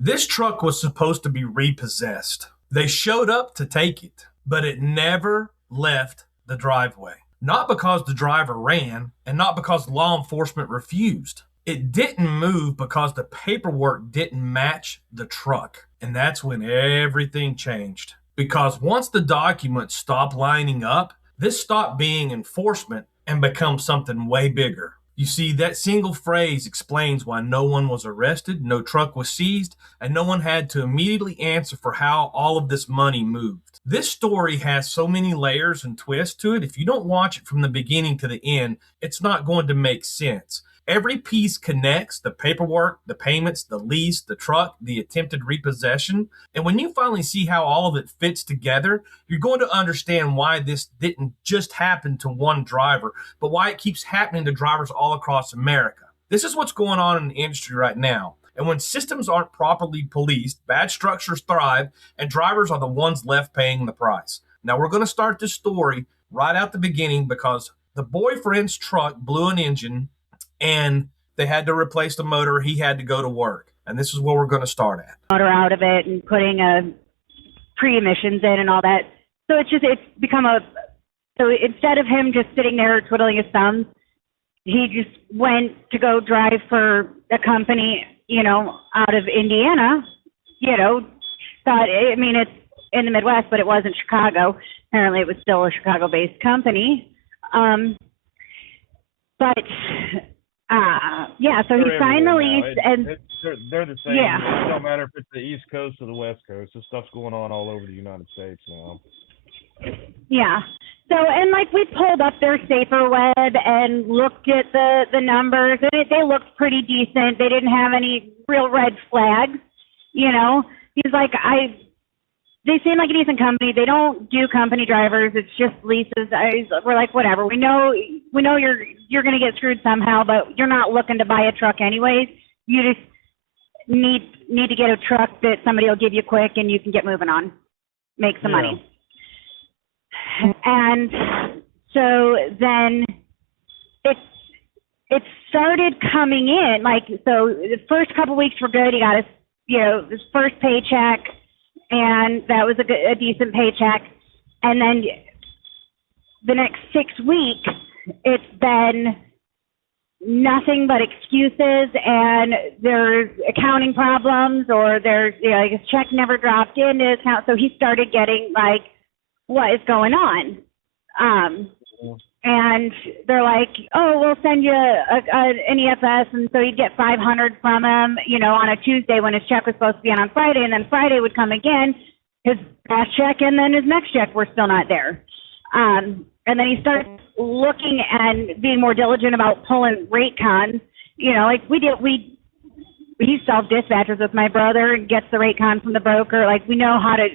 This truck was supposed to be repossessed. They showed up to take it, but it never left the driveway. Not because the driver ran and not because law enforcement refused. It didn't move because the paperwork didn't match the truck. And that's when everything changed. Because once the documents stopped lining up, this stopped being enforcement and become something way bigger. You see, that single phrase explains why no one was arrested, no truck was seized, and no one had to immediately answer for how all of this money moved. This story has so many layers and twists to it. If you don't watch it from the beginning to the end, it's not going to make sense. Every piece connects: the paperwork, the payments, the lease, the truck, the attempted repossession. And when you finally see how all of it fits together, you're going to understand why this didn't just happen to one driver, but why it keeps happening to drivers all across America. This is what's going on in the industry right now. And when systems aren't properly policed, bad structures thrive, and drivers are the ones left paying the price. Now, we're going to start this story right out the beginning because the boyfriend's truck blew an engine and they had to replace the motor. He had to go to work. And this is where we're going to start at. Motor out of it and putting pre-emissions in and all that. So it's become so instead of him just sitting there twiddling his thumbs, he just went to go drive for a company, out of Indiana, it's in the Midwest, but it wasn't Chicago. Apparently it was still a Chicago-based company. So he signed the lease, and they're the same. Yeah. It don't matter if it's the East Coast or the West Coast. This stuff's going on all over the United States now. Yeah. So, and we pulled up their safer web and looked at the numbers, and they looked pretty decent. They didn't have any real red flags. He's like, they seem like a decent company. They don't do company drivers. It's just leases. We're like, whatever. We know you're going to get screwed somehow, but you're not looking to buy a truck anyways. You just need to get a truck that somebody will give you quick and you can get moving on, make some money. And so then it started coming in. So the first couple weeks were good. He got his first paycheck, and that was a decent paycheck. And then the next 6 weeks, it's been nothing but excuses, and there's accounting problems, or there's his check never dropped into his account. So he started getting what is going on? And they're like, oh, we'll send you an EFS. And so he'd get $500 from him, on a Tuesday when his check was supposed to be on Friday. And then Friday would come again, his last check, and then his next check were still not there. And then he started looking and being more diligent about pulling rate cons. He self-dispatches with my brother and gets the rate con from the broker. We know how to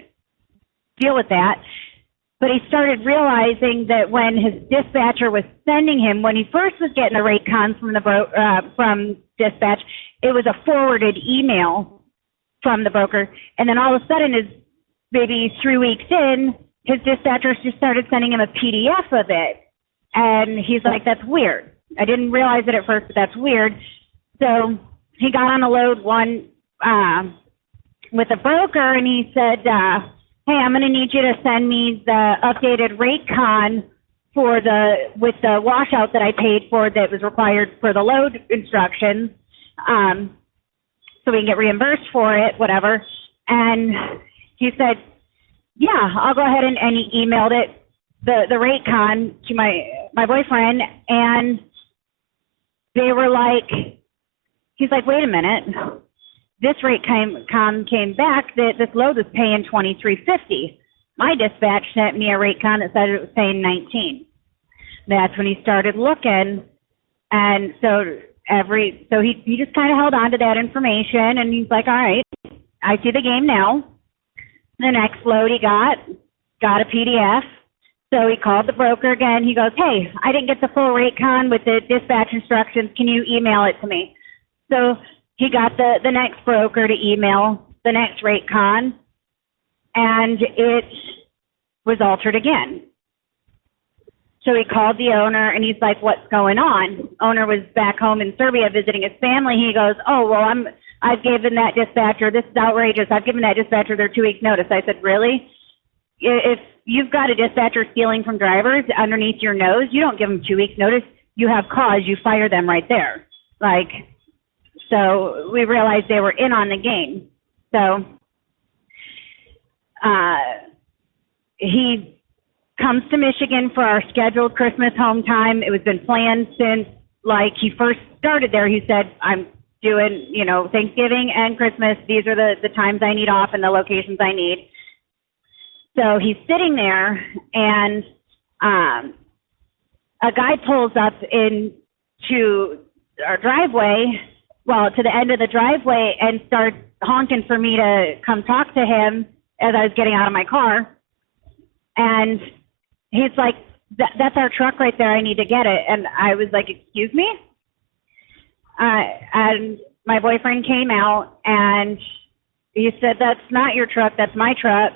deal with that. But he started realizing that when his dispatcher was sending him, when he first was getting the rate cons from from dispatch, it was a forwarded email from the broker. And then all of a sudden, maybe 3 weeks in, his dispatchers just started sending him a PDF of it. And he's like, that's weird. I didn't realize it at first, but that's weird. So he got on a load one with a broker, and he said, hey, I'm going to need you to send me the updated rate con with the washout that I paid for that was required for the load instructions, so we can get reimbursed for it, whatever. And he said, yeah, I'll go ahead, and he emailed it, the rate con, to my boyfriend, and they were like, he's like, wait a minute. This rate con came back that this load was paying $23.50. My dispatch sent me a rate con that said it was paying $19. That's when he started looking, and so he just kind of held on to that information, and he's like, all right, I see the game now. The next load he got a PDF. So he called the broker again. He goes, hey, I didn't get the full rate con with the dispatch instructions. Can you email it to me? So he got the next broker to email the next rate con, and it was altered again. So he called the owner, and he's like, what's going on? Owner was back home in Serbia visiting his family. He goes, oh, well, I'm I've given that dispatcher, this is outrageous, I've given that dispatcher their 2 weeks notice. I said, really? If you've got a dispatcher stealing from drivers underneath your nose, you don't give them 2 weeks notice. You have cause, you fire them right there. Like, so we realized they were in on the game. So he comes to Michigan for our scheduled Christmas home time. It was been planned since like he first started there. He said, I'm doing, you know, Thanksgiving and Christmas. These are the times I need off and the locations I need. So he's sitting there, and a guy pulls up into our driveway, well, to the end of the driveway, and starts honking for me to come talk to him as I was getting out of my car. And he's like, that's our truck right there. I need to get it. And I was like, excuse me? And my boyfriend came out, and he said, that's not your truck. That's my truck.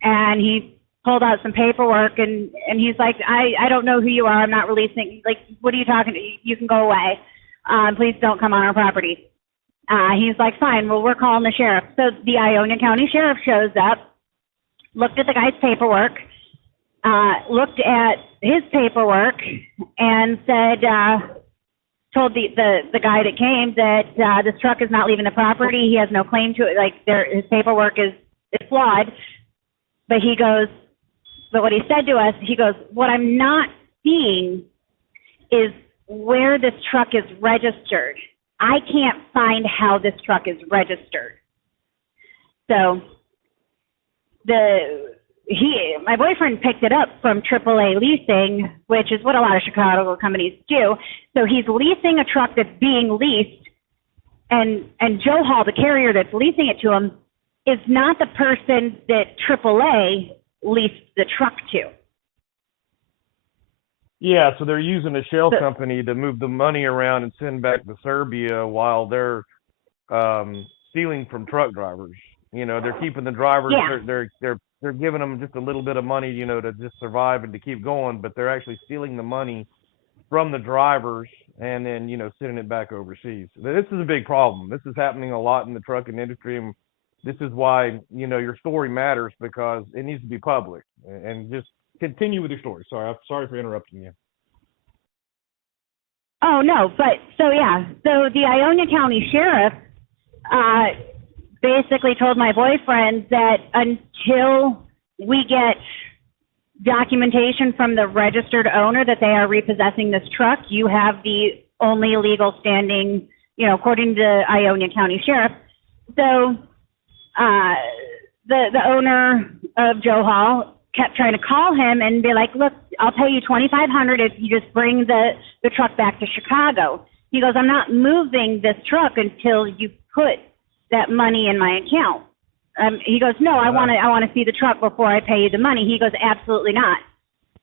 And he pulled out some paperwork, and he's like, I don't know who you are. I'm not releasing. Like, what are you talking to? You can go away. Please don't come on our property. He's like, fine, well, we're calling the sheriff. So the Ionia County Sheriff shows up, looked at the guy's paperwork, looked at his paperwork, and said, told the guy that came that this truck is not leaving the property. He has no claim to it. Like, his paperwork is flawed. But he goes, but what he said to us, he goes, what I'm not seeing is where this truck is registered. I can't find how this truck is registered. So my boyfriend picked it up from AAA Leasing, which is what a lot of Chicago companies do. So he's leasing a truck that's being leased, and Joe Hall, the carrier that's leasing it to him, is not the person that AAA leased the truck to. Yeah, so they're using a shell company to move the money around and send back to Serbia while they're stealing from truck drivers. You know, they're keeping the drivers. Yeah. They're giving them just a little bit of money, you know, to just survive and to keep going, but they're actually stealing the money from the drivers and then, you know, sending it back overseas. This is a big problem. This is happening a lot in the trucking industry, and this is why, you know, your story matters, because it needs to be public. And just continue with your story. Sorry for interrupting you. Oh, no, but so the Ionia County Sheriff basically told my boyfriend that until we get documentation from the registered owner that they are repossessing this truck, you have the only legal standing, you know, according to Ionia County Sheriff. So the owner of Joe Hall kept trying to call him and be like, look, I'll pay you $2,500 if you just bring the truck back to Chicago. He goes, I'm not moving this truck until you put that money in my account. He goes, no, I want to see the truck before I pay you the money. He goes, absolutely not.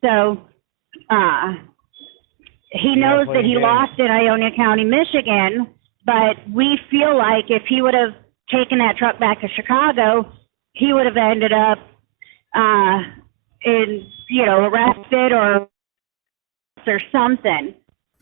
So he knows that he lost in Ionia County, Michigan, but we feel like if he would have taken that truck back to Chicago, he would have ended up arrested or something.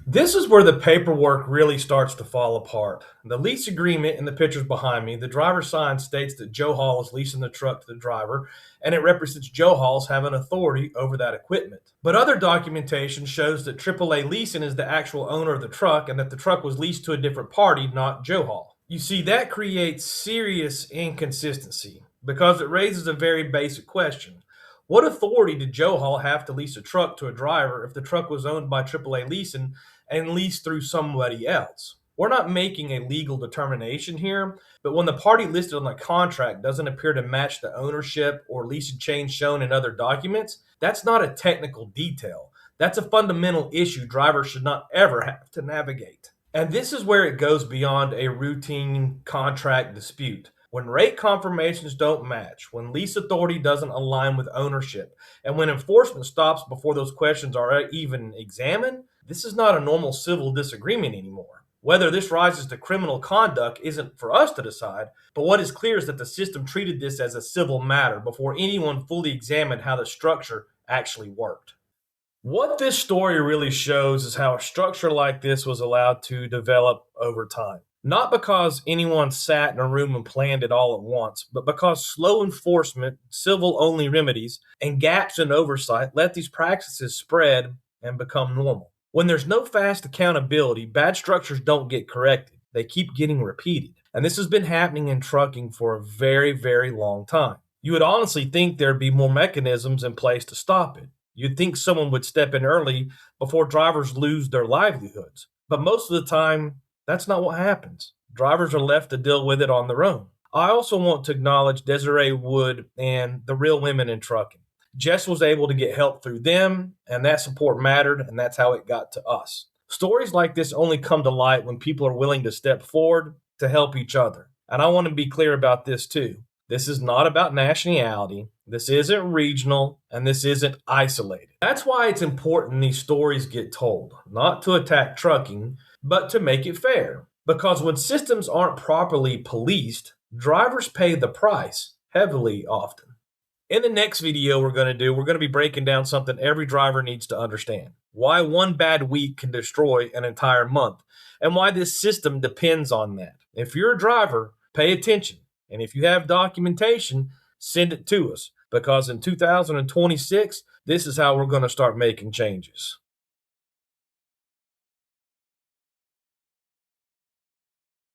This is where the paperwork really starts to fall apart. The lease agreement in the pictures behind me, the driver's sign states that Joe Hall is leasing the truck to the driver, and it represents Joe Hall's having authority over that equipment. But other documentation shows that AAA Leasing is the actual owner of the truck and that the truck was leased to a different party, not Joe Hall. You see, that creates serious inconsistency because it raises a very basic question. What authority did Joe Hall have to lease a truck to a driver if the truck was owned by AAA Leasing and leased through somebody else? We're not making a legal determination here, but when the party listed on the contract doesn't appear to match the ownership or leasing chain shown in other documents, that's not a technical detail. That's a fundamental issue drivers should not ever have to navigate. And this is where it goes beyond a routine contract dispute. When rate confirmations don't match, when lease authority doesn't align with ownership, and when enforcement stops before those questions are even examined, this is not a normal civil disagreement anymore. Whether this rises to criminal conduct isn't for us to decide, but what is clear is that the system treated this as a civil matter before anyone fully examined how the structure actually worked. What this story really shows is how a structure like this was allowed to develop over time. Not because anyone sat in a room and planned it all at once, but because slow enforcement, civil-only remedies, and gaps in oversight let these practices spread and become normal. When there's no fast accountability, bad structures don't get corrected. They keep getting repeated. And this has been happening in trucking for a very, very long time. You would honestly think there'd be more mechanisms in place to stop it. You'd think someone would step in early before drivers lose their livelihoods. But most of the time, that's not what happens. Drivers are left to deal with it on their own. I also want to acknowledge Desiree Wood and the real women in trucking. Jess was able to get help through them, and that support mattered, and that's how it got to us. Stories like this only come to light when people are willing to step forward to help each other. And I want to be clear about this too. This is not about nationality. This isn't regional, and this isn't isolated. That's why it's important these stories get told, not to attack trucking, but to make it fair. Because when systems aren't properly policed, drivers pay the price heavily often. In the next video we're going to be breaking down something every driver needs to understand. Why one bad week can destroy an entire month, and why this system depends on that. If you're a driver, pay attention. And if you have documentation, send it to us. Because in 2026, this is how we're going to start making changes.